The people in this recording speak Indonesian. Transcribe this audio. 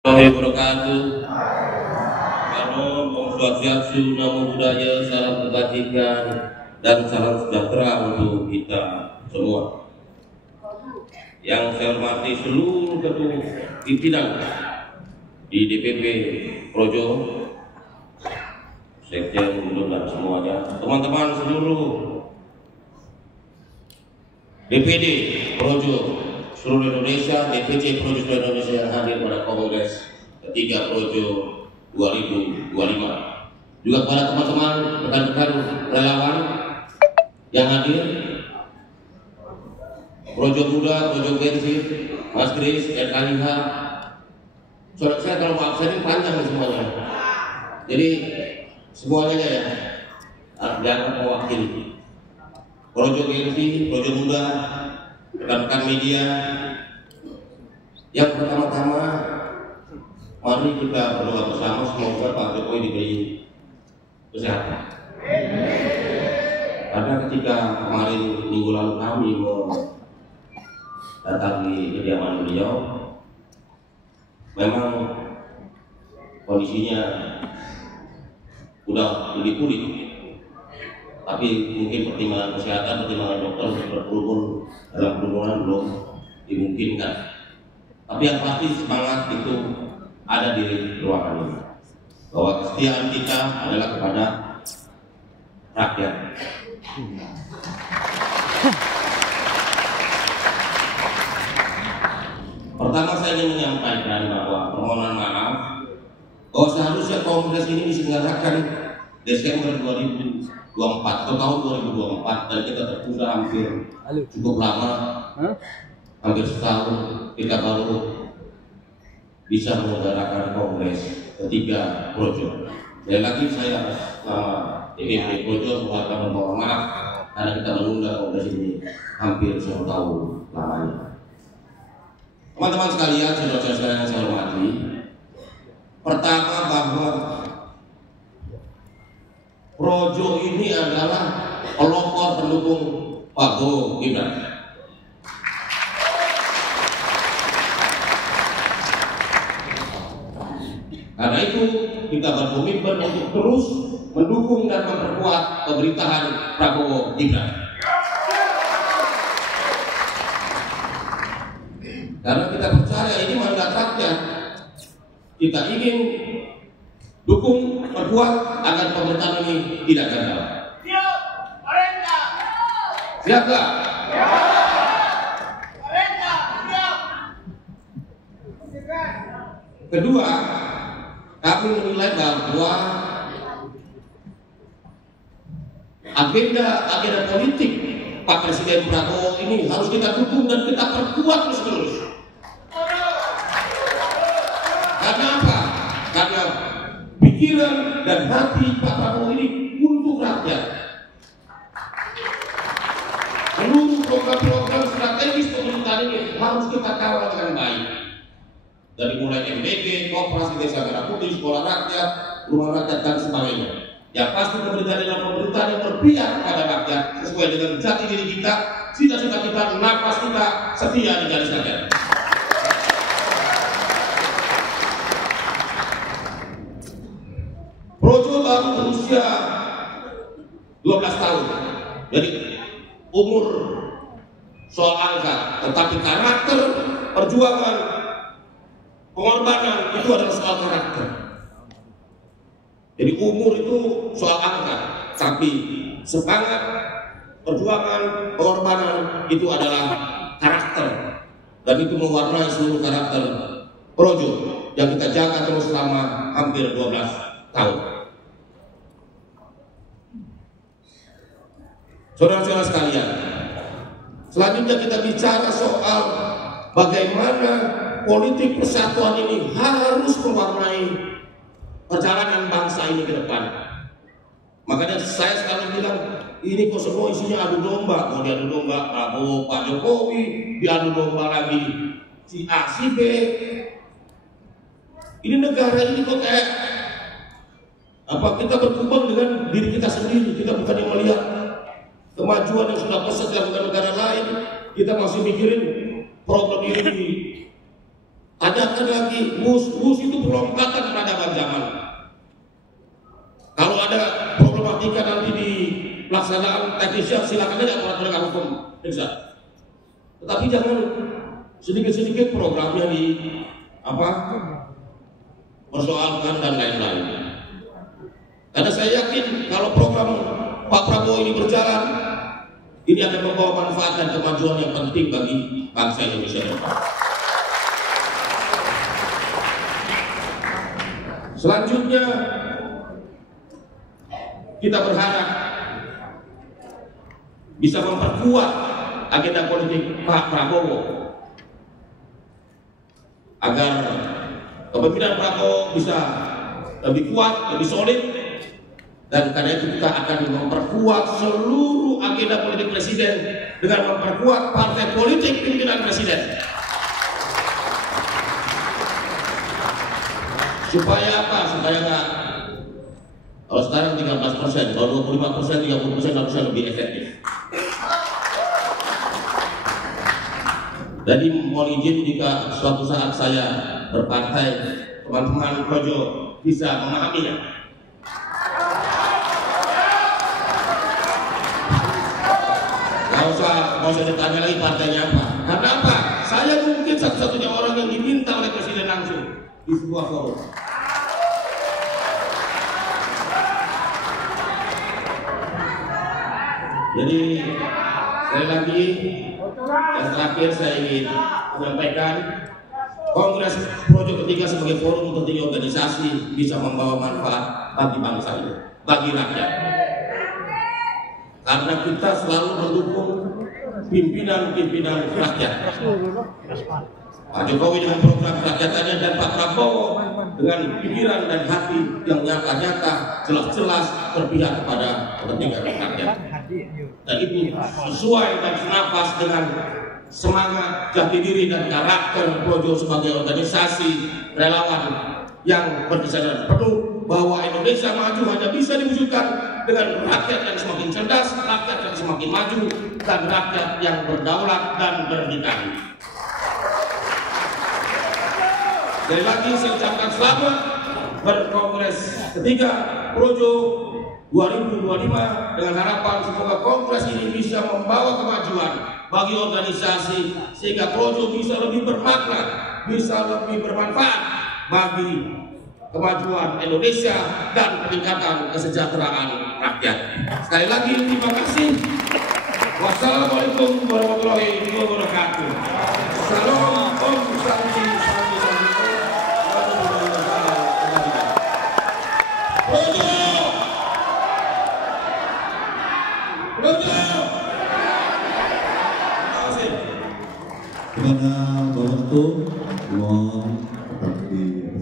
Wabarakatuh. Shalom, Om Swastiastu, Namo Buddhaya, salam kebajikan dan salam sejahtera untuk kita semua. Yang saya hormati seluruh ketua pimpinan di DPP Projo, Sekjen, dan semuanya, teman-teman seluruh DPD Projo seluruh Indonesia, DPC Projo seluruh Indonesia yang hadir pada Kongres ketiga Projo 2025. Juga kepada teman-teman rekan-rekan relawan yang hadir, Projo Muda, Projo Gensi, Mas Kris, RKIH. Saudara saya kalau mau absen ini panjang semuanya. Jadi semuanya ya, jangan mewakili. Projo Gensi, Projo Muda, rekan-rekan media, yang pertama-tama mari kita berdoa bersama semoga Pak Jokowi diberi kesehatan. Karena ketika kemarin minggu lalu kami mendatangi kediaman beliau, memang kondisinya udah lebih pulih. Tapi mungkin pertimbangan kesehatan, pertimbangan dokter berkerumun dalam kerumunan belum dimungkinkan. Tapi yang pasti semangat itu ada di ruangan ini. Bahwa kesetiaan kita adalah kepada rakyat. Pertama saya ingin menyampaikan bahwa permohonan maaf bahwa seharusnya kongres ini diselenggarakan Desember 2024 atau tahun 2024 dan kita tertunda hampir cukup lama, hampir setahun kita baru bisa menyelenggarakan kongres ketiga Projo. Dan lagi saya selama DPP Projo mengucapkan mohon maaf karena kita menunda kongres ini hampir 1 tahun lamanya. Teman-teman sekalian, saudara-saudara sekalian yang saya hormati, pertama bahwa Projo ini adalah pelopor pendukung Pak Gibran. Karena itu kita berkomitmen untuk terus mendukung dan memperkuat pemerintahan Prabowo Gibran. Karena kita percaya ini mandat rakyat. Kita ingin dukung, perkuat agar pemerintahan ini tidak gagal. Siap, perintah. Siap tak? Perintah, siap. Kedua, kami menilai bahwa agenda politik Pak Presiden Prabowo ini harus kita dukung dan kita perkuat terus-menerus. Karena apa? Karena pikiran dan hati Pak Prabowo ini untuk rakyat. Seluruh program-program strategis pemerintahan ini harus kita kawal dengan baik. Dari mulai MBG, Koperasi Desa Merah Putih, Sekolah Rakyat, Rumah Rakyat dan sebagainya. Yang pasti pemerintahan adalah pemerintahan yang berpihak kepada rakyat sesuai dengan jati diri kita, cita-cita kita, nafas kita, setia di garis rakyat. Projo baru berusia 12 tahun, jadi umur soal angka, tetapi karakter, perjuangan, pengorbanan itu adalah soal karakter. Jadi umur itu soal angka, tapi semangat, perjuangan, pengorbanan itu adalah karakter, dan itu mewarnai seluruh karakter Projo yang kita jaga terus selama hampir 12 tahun. Saudara-saudara sekalian, selanjutnya kita bicara soal bagaimana politik persatuan ini harus mewarnai perjalanan bangsa ini ke depan. Makanya saya sekarang bilang, ini kok semua isinya adu domba, mau diadu domba Prabowo, Pak Jokowi, diadu domba lagi si A, si B. Ini negara ini kok kayak kita berkembang dengan diri kita sendiri. Kita bukan yang melihat kemajuan yang sudah pesat dilakukan negara lain. Kita masih mikirin problem ini Adakan lagi bus itu perlombatan peradaban zaman. Kalau ada problematika nanti di pelaksanaan teknisnya silakan aja aparat penegak hukum periksa. Tetapi jangan sedikit-sedikit programnya di persoalkan dan lain-lain. Karena saya yakin kalau program Pak Prabowo ini berjalan, ini akan membawa manfaat dan kemajuan yang penting bagi bangsa Indonesia depan. Selanjutnya kita berharap bisa memperkuat agenda politik Pak Prabowo agar kepemimpinan Prabowo bisa lebih kuat, lebih solid, dan karena itu kita akan memperkuat seluruh agenda politik presiden dengan memperkuat partai politik pimpinan presiden. Supaya apa? Supaya nggak, kalau sekarang 13%, kalau 25%, 30% harusnya lebih efektif. Jadi mohon izin jika suatu saat saya berpartai, teman-teman Projo bisa memahaminya. Nggak usah ditanya lagi partainya apa. Karena apa? Saya mungkin satu-satunya orang yang diminta oleh presiden langsung di sebuah forum. Jadi sekali lagi yang terakhir saya ingin menyampaikan, Kongres Projo ketiga sebagai forum tertinggi organisasi bisa membawa manfaat bagi bangsa ini, bagi rakyat. Karena kita selalu mendukung pimpinan-pimpinan rakyat. Pak Jokowi dengan program kerakyatannya dan Pak Prabowo dengan pikiran dan hati yang nyata-nyata, jelas-jelas berpihak kepada kepentingan rakyat. Dan ini sesuai dan senafas dengan semangat, jati diri dan karakter Projo sebagai organisasi relawan yang berkesadaran penuh bahwa Indonesia maju hanya bisa diwujudkan dengan rakyat yang semakin cerdas, rakyat yang semakin maju, dan rakyat yang berdaulat dan berdikari. Sekali lagi saya ucapkan selamat berkongres ketiga Projo 2025 dengan harapan semoga kongres ini bisa membawa kemajuan bagi organisasi sehingga Projo bisa lebih bermakna, bisa lebih bermanfaat bagi kemajuan Indonesia dan peningkatan kesejahteraan rakyat. Sekali lagi terima kasih. Wassalamualaikum warahmatullahi wabarakatuh. Salam Om Santi. Kepada Bapak Ketum, mohon tetap di